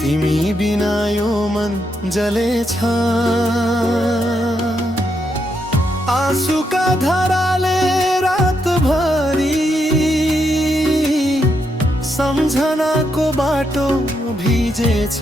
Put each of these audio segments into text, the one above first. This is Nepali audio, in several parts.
तिमी बिना यो मन जलेछ। आँसुका धाराले रातभरि सम्झनाको बाटो भिजेछ।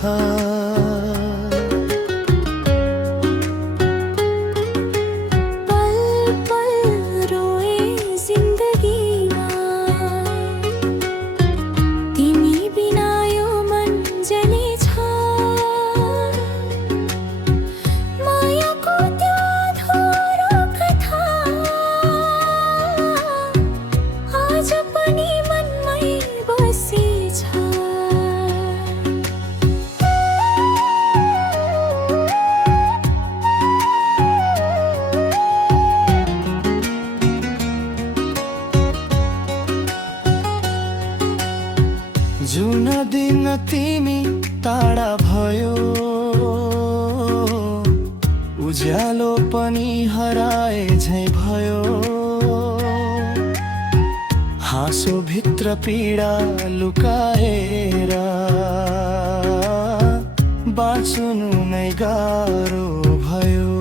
जुन दिन तिमी टाढा भयो, उज्यालो पनि हराए झै भयो। हाँसो भित्र पीडा लुकाएर बाँच्नु नै गाह्रो भयो।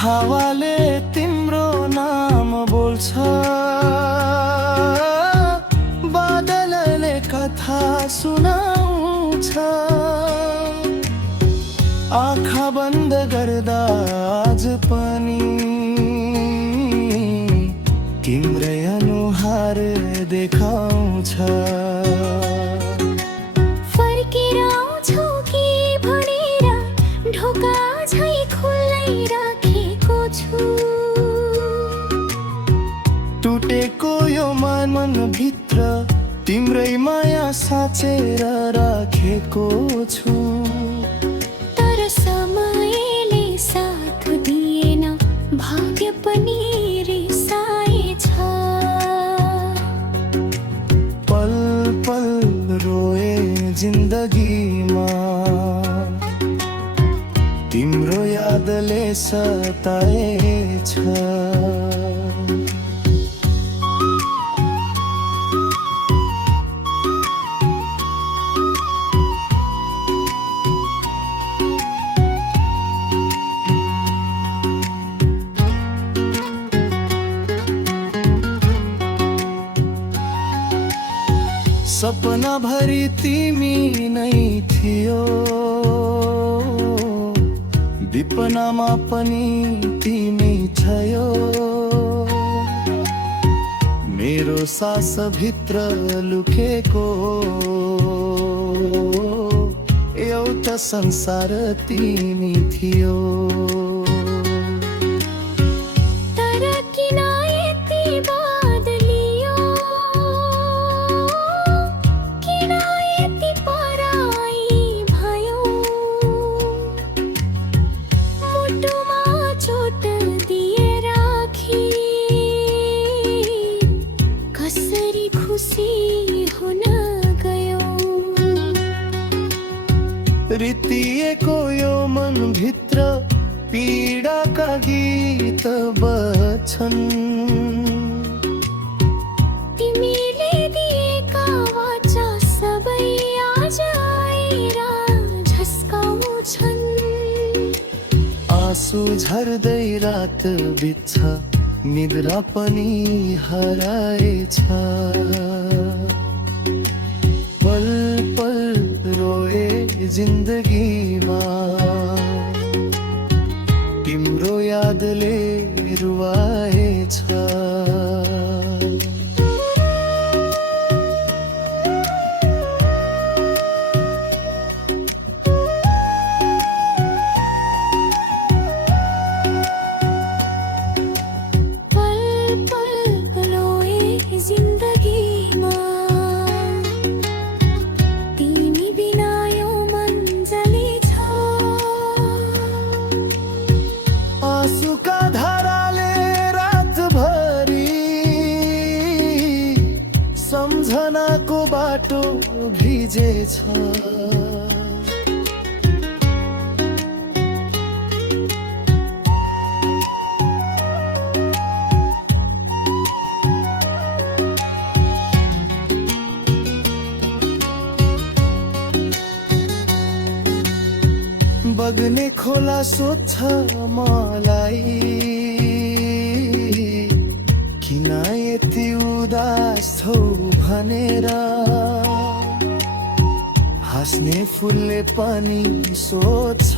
हावाले तिम्रो नाम बोल्छ, कथा सुनाउँछ। आँखा बन्द गर्दा आज पनि तिम्रै अनुहार देखाउँछ। फर्केर आउँछौ कि भनेर ढोका झै खुल्लै राखेको छु। टुटेको यो मनभित्र तिम्रै माया साँचेर राखेको छु। तर समयले साथ दिएन, भाग्य पनि रिसाएछ। पल पल रोए जिन्दगीमा, तिम्रो यादले सताएछ। सपना भरि तिमी नै थियो, विपनामा पनि तिमी छयो। मेरो सास भित्र लुकेको एउटा संसार तिमी थियो। रितिएको यो मन भित्र पीडाका गीत बज्छन्। तिमीले दिएका वाचा सबै आज आएर झस्काउँछन्। आँसु झर्दै रात बित्छ, निद्रा पनि हराएछ। पल पल रोए जिन्दगीमा, तिम्रो यादले रुवाएछ। आँसुका धाराले रातभरि सम्झनाको बाटो भिजेछ। बग्ने खोला सोध्छ मलाई किन यति उदास छौ भनेर हाँस्ने फुलले पनि सोध्छ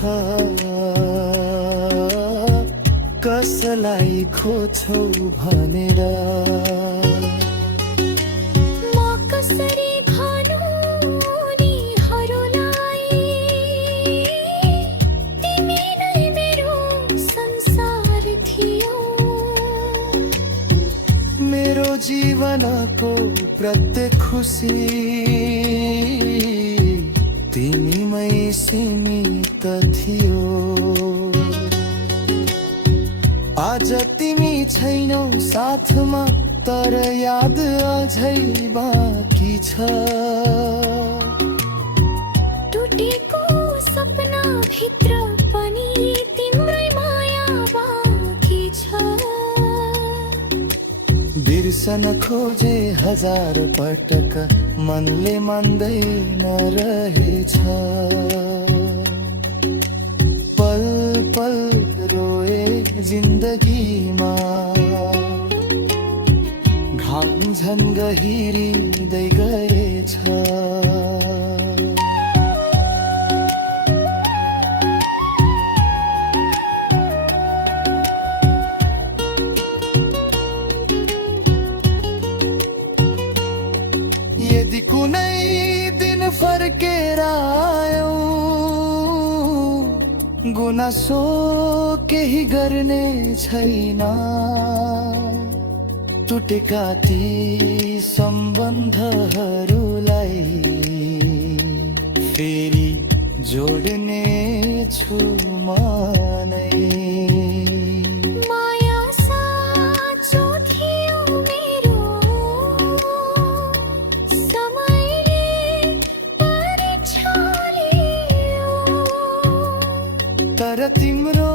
कसलाई खोज्छौ भनेर म कसरी भनौँ उनीहरूलाई तिमी नै मेरो संसार थियौ मेरो जीवनको प्रत्येक खुसी तिमीमै सीमित थियो आज तिमी छैनौ साथमा तर याद अझै बाँकी छ टुटेको सपना भित्र पनि तिम्रै माया बाँकी छ बिर्सन खोजे हजार पटक मनले मान्दैन रहेछ पल पल रोए जिन्दगीमा घाम झन गहिरिँदै गएछ यदि कुनै दिन फर्केर आयौ गुनासो केही गर्ने छैन टुटेका ती सम्बन्धहरूलाई फेरि जोड्ने छु म नै माया साँचो थियो मेरो समयले परीक्षा लियो तर तिम्रो